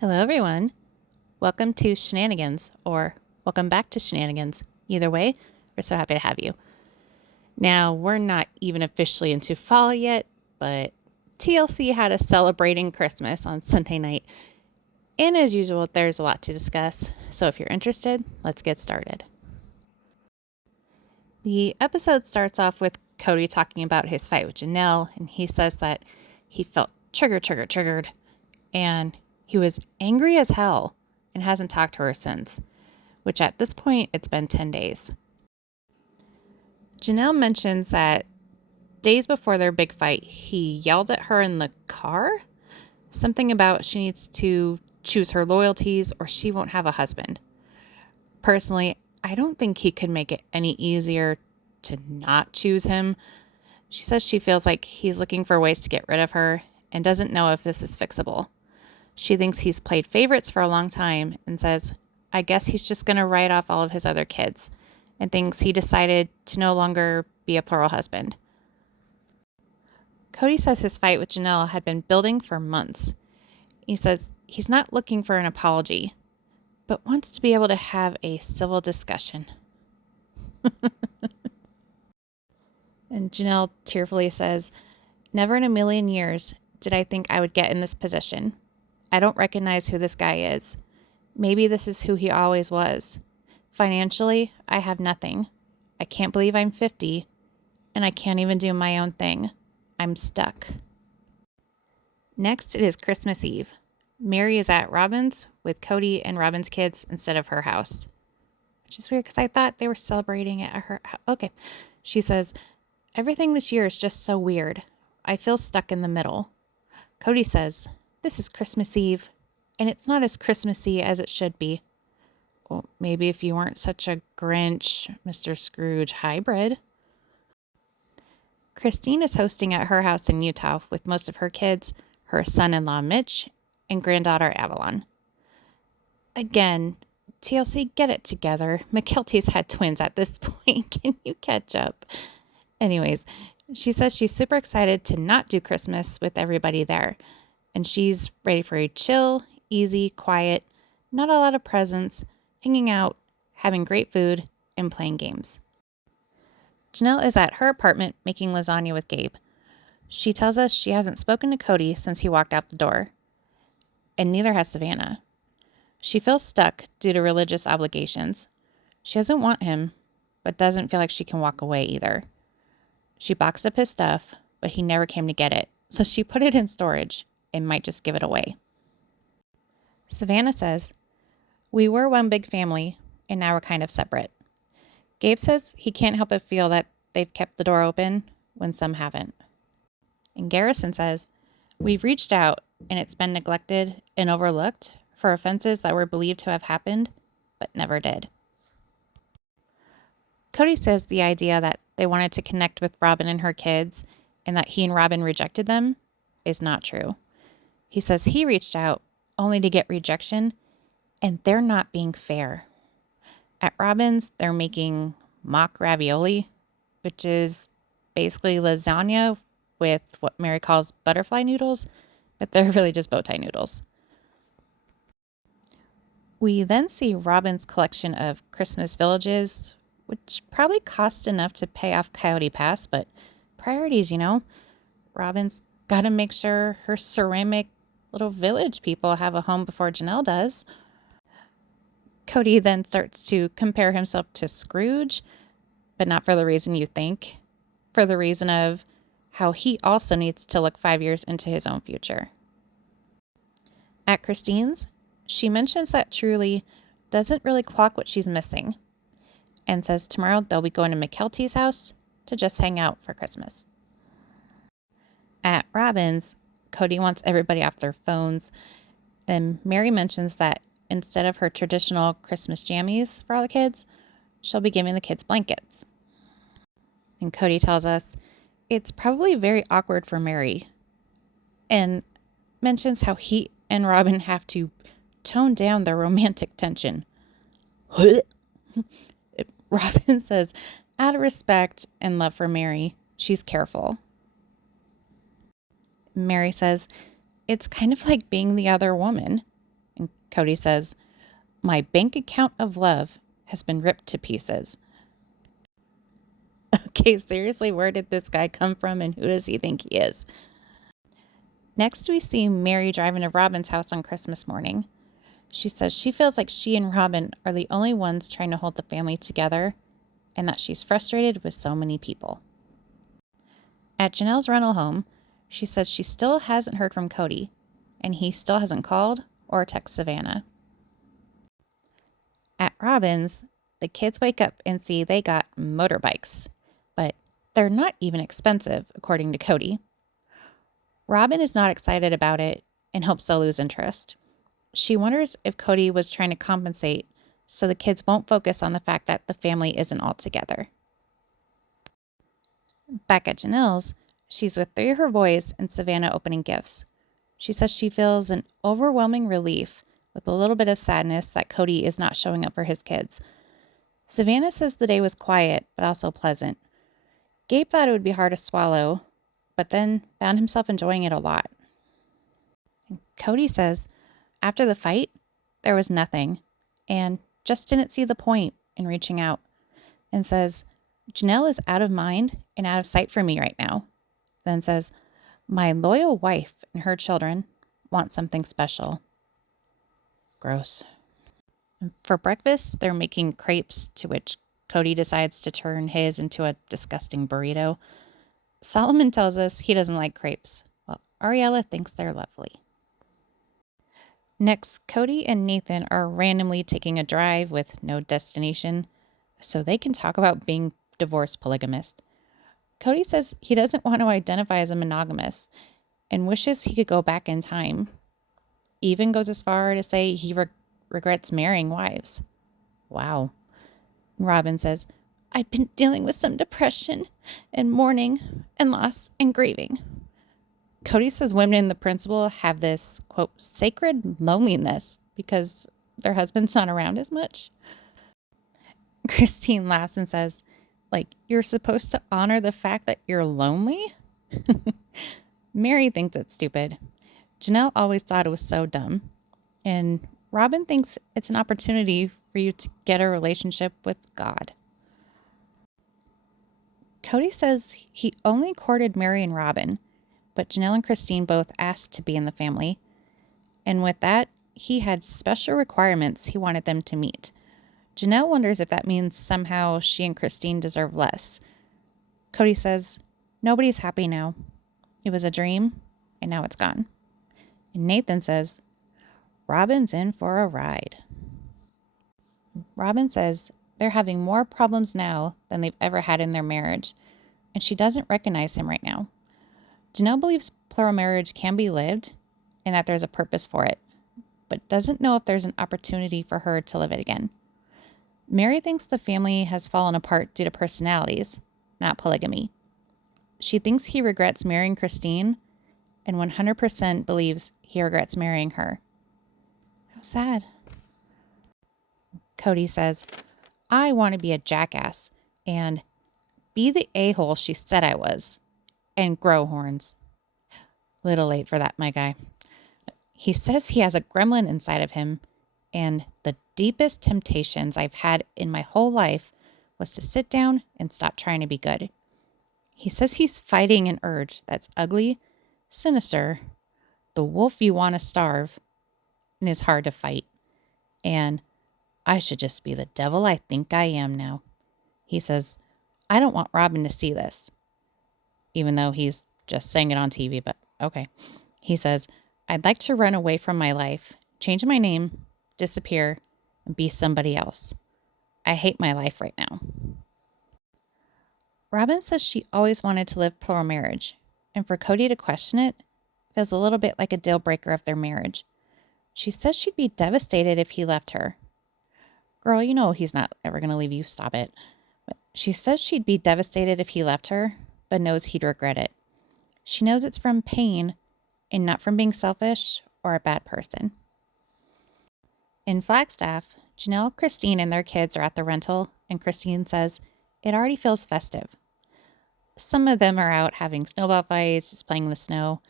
Hello, everyone. Welcome to Shenanigans, or welcome back to Shenanigans. Either way, we're so happy to have you. Now, we're not even officially into fall yet, but TLC had us celebrating Christmas on Sunday night. And as usual, there's a lot to discuss. So if you're interested, let's get started. The episode starts off with Cody talking about his fight with Janelle, and he says that he felt triggered, and he was angry as hell and hasn't talked to her since, which at this point, it's been 10 days. Janelle mentions that days before their big fight, he yelled at her in the car. Something about she needs to choose her loyalties or she won't have a husband. Personally, I don't think he could make it any easier to not choose him. She says she feels like he's looking for ways to get rid of her and doesn't know if this is fixable. She thinks he's played favorites for a long time and says, I guess he's just going to write off all of his other kids, and thinks he decided to no longer be a plural husband. Cody says his fight with Janelle had been building for months. He says he's not looking for an apology, but wants to be able to have a civil discussion. And Janelle tearfully says, never in a million years did I think I would get in this position. I don't recognize who this guy is. Maybe this is who he always was. Financially, I have nothing. I can't believe I'm 50, and I can't even do my own thing. I'm stuck. Next, it is Christmas Eve. Mary is at Robin's with Cody and Robin's kids instead of her house, which is weird because I thought they were celebrating at her house. Okay. She says, everything this year is just so weird. I feel stuck in the middle. Cody says, this is Christmas Eve, and it's not as Christmassy as it should be. Well, maybe if you weren't such a Grinch, Mr. Scrooge hybrid. Christine is hosting at her house in Utah with most of her kids, her son-in-law Mitch, and granddaughter Avalon. Again, TLC, get it together. McKelty's had twins at this point. Can you catch up? Anyways, she says she's super excited to not do Christmas with everybody there. And she's ready for a chill, easy, quiet, not a lot of presents, hanging out, having great food, and playing games. Janelle is at her apartment making lasagna with Gabe. She tells us she hasn't spoken to Cody since he walked out the door. And neither has Savannah. She feels stuck due to religious obligations. She doesn't want him, but doesn't feel like she can walk away either. She boxed up his stuff, but he never came to get it, so she put it in storage and might just give it away. Savannah says, we were one big family, and now we're kind of separate. Gabe says he can't help but feel that they've kept the door open when some haven't. And Garrison says, we've reached out, and it's been neglected and overlooked for offenses that were believed to have happened, but never did. Cody says the idea that they wanted to connect with Robin and her kids, and that he and Robin rejected them, is not true. He says he reached out only to get rejection, and they're not being fair. At Robin's, they're making mock ravioli, which is basically lasagna with what Mary calls butterfly noodles, but they're really just bow tie noodles. We then see Robin's collection of Christmas villages, which probably cost enough to pay off Coyote Pass, but priorities, Robin's got to make sure her ceramic little village people have a home before Janelle does. Cody then starts to compare himself to Scrooge, but not for the reason you think, for the reason of how he also needs to look 5 years into his own future. At Christine's, she mentions that Truly doesn't really clock what she's missing, and says tomorrow they'll be going to McKelty's house to just hang out for Christmas. At Robin's, Cody wants everybody off their phones, and Mary mentions that instead of her traditional Christmas jammies for all the kids, she'll be giving the kids blankets. And Cody tells us it's probably very awkward for Mary, and mentions how he and Robin have to tone down their romantic tension. Robin says, out of respect and love for Mary, she's careful. Mary says, it's kind of like being the other woman. And Cody says, "My bank account of love has been ripped to pieces." Okay, seriously, where did this guy come from and who does he think he is? Next, we see Mary driving to Robin's house on Christmas morning. She says she feels like she and Robin are the only ones trying to hold the family together and that she's frustrated with so many people. At Janelle's rental home, she says she still hasn't heard from Cody, and he still hasn't called or texted Savannah. At Robin's, the kids wake up and see they got motorbikes, but they're not even expensive, according to Cody. Robin is not excited about it and hopes they'll lose interest. She wonders if Cody was trying to compensate so the kids won't focus on the fact that the family isn't all together. Back at Janelle's, she's with 3 of her boys and Savannah opening gifts. She says she feels an overwhelming relief with a little bit of sadness that Cody is not showing up for his kids. Savannah says the day was quiet, but also pleasant. Gabe thought it would be hard to swallow, but then found himself enjoying it a lot. And Cody says after the fight, there was nothing, and just didn't see the point in reaching out, and says, "Janelle is out of mind and out of sight for me right now." Then says, "My loyal wife and her children want something special." Gross. And for breakfast, they're making crepes, to which Cody decides to turn his into a disgusting burrito. Solomon tells us he doesn't like crepes, while Ariella thinks they're lovely. Next, Cody and Nathan are randomly taking a drive with no destination, so they can talk about being divorced polygamist. Cody says he doesn't want to identify as a monogamist and wishes he could go back in time. Even goes as far to say he regrets marrying wives. Wow. Robin says, "I've been dealing with some depression and mourning and loss and grieving." Cody says women in the principal have this, quote, sacred loneliness because their husband's not around as much. Christine laughs and says, "You're supposed to honor the fact that you're lonely?" Mary thinks it's stupid. Janelle always thought it was so dumb. And Robin thinks it's an opportunity for you to get a relationship with God. Cody says he only courted Mary and Robin, but Janelle and Christine both asked to be in the family. And with that, he had special requirements he wanted them to meet. Janelle wonders if that means somehow she and Christine deserve less. Cody says, "Nobody's happy now. It was a dream, and now it's gone." And Nathan says, "Robin's in for a ride." Robin says they're having more problems now than they've ever had in their marriage, and she doesn't recognize him right now. Janelle believes plural marriage can be lived and that there's a purpose for it, but doesn't know if there's an opportunity for her to live it again. Mary thinks the family has fallen apart due to personalities, not polygamy. She thinks he regrets marrying Christine and 100% believes he regrets marrying her. How sad. Cody says, "I want to be a jackass and be the a-hole she said I was and grow horns." Little late for that, my guy. He says he has a gremlin inside of him, and the deepest temptations I've had in my whole life was to sit down and stop trying to be good. He says he's fighting an urge that's ugly, sinister, the wolf you want to starve, and is hard to fight. And I should just be the devil I think I am now. He says, "I don't want Robin to see this," even though he's just saying it on TV, but okay. He says, "I'd like to run away from my life, change my name, disappear, and be somebody else. I hate my life right now." Robin says she always wanted to live plural marriage, and for Cody to question it feels a little bit like a deal breaker of their marriage. She says she'd be devastated if he left her. Girl, you know he's not ever going to leave you. Stop it. But she says she'd be devastated if he left her, but knows he'd regret it. She knows it's from pain and not from being selfish or a bad person. In Flagstaff, Janelle, Christine, and their kids are at the rental, and Christine says it already feels festive. Some of them are out having snowball fights, just playing in the snow,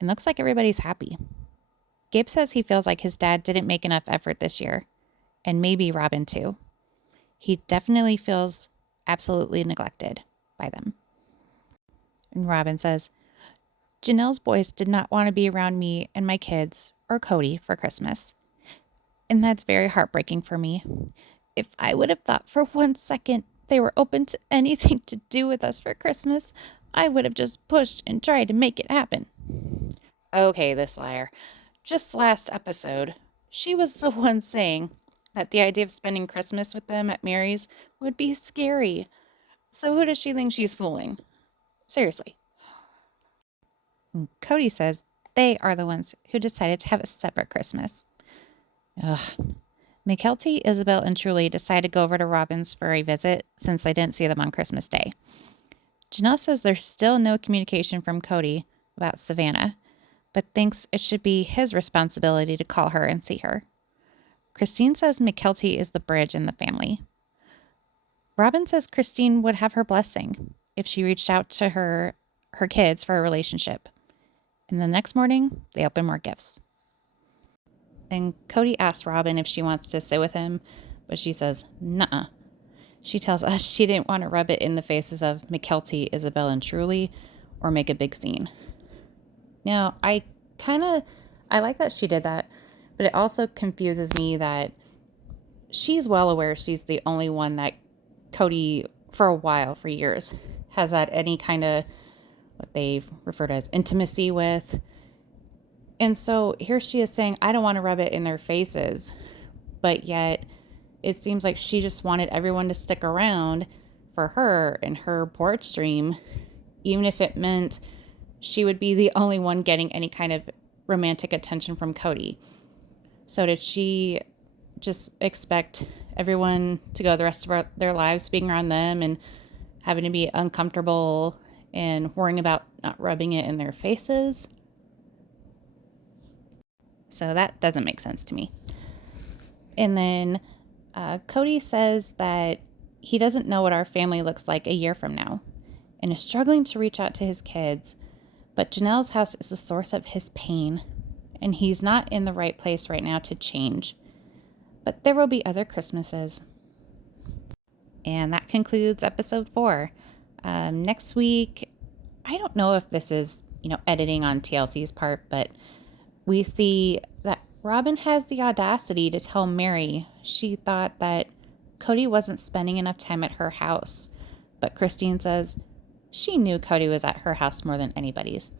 and looks like everybody's happy. Gabe says he feels like his dad didn't make enough effort this year, and maybe Robin too. He definitely feels absolutely neglected by them. And Robin says, Janelle's boys did not want to be around me and my kids or Cody for Christmas. And that's very heartbreaking for me. If I would have thought for 1 second they were open to anything to do with us for Christmas, I would have just pushed and tried to make it happen. Okay, this liar. Just last episode, she was the one saying that the idea of spending Christmas with them at Mary's would be scary. So who does she think she's fooling? Seriously. And Cody says they are the ones who decided to have a separate Christmas. Ugh. McKelty, Isabel, and Truly decide to go over to Robin's for a visit since they didn't see them on Christmas Day. Janelle says there's still no communication from Cody about Savannah, but thinks it should be his responsibility to call her and see her. Christine says McKelty is the bridge in the family. Robin says Christine would have her blessing if she reached out to her kids for a relationship. And the next morning, they open more gifts. Then Cody asks Robin if she wants to sit with him, but she says, nuh-uh. She tells us she didn't want to rub it in the faces of McKelty, Isabel, and Truly, or make a big scene. Now, I like that she did that, but it also confuses me that she's well aware she's the only one that Cody, for a while, for years, has had any kind of what they refer to as intimacy with. And so here she is saying, I don't want to rub it in their faces, but yet it seems like she just wanted everyone to stick around for her and her porch stream, even if it meant she would be the only one getting any kind of romantic attention from Cody. So did she just expect everyone to go the rest of their lives being around them and having to be uncomfortable and worrying about not rubbing it in their faces? So that doesn't make sense to me. And then Cody says that he doesn't know what our family looks like a year from now and is struggling to reach out to his kids. But Janelle's house is the source of his pain, and he's not in the right place right now to change. But there will be other Christmases. And that concludes episode 4. Next week, I don't know if this is, editing on TLC's part, but we see that Robin has the audacity to tell Mary she thought that Cody wasn't spending enough time at her house. But Christine says she knew Cody was at her house more than anybody's.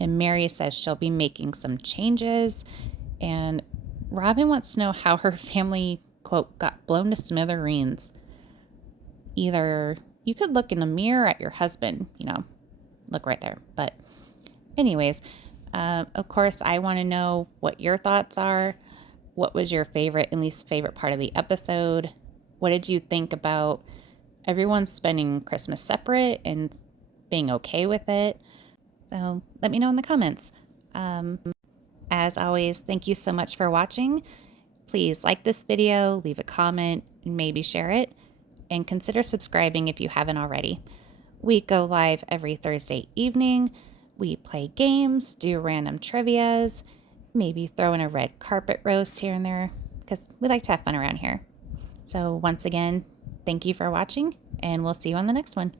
And Mary says she'll be making some changes. And Robin wants to know how her family, quote, got blown to smithereens. Either you could look in a mirror at your husband, look right there. But anyways, of course, I want to know what your thoughts are. What was your favorite and least favorite part of the episode? What did you think about everyone spending Christmas separate and being okay with it? So let me know in the comments. As always, thank you so much for watching. Please like this video, leave a comment, and maybe share it. And consider subscribing if you haven't already. We go live every Thursday evening. We play games, do random trivias, maybe throw in a red carpet roast here and there, because we like to have fun around here. So once again, thank you for watching, and we'll see you on the next one.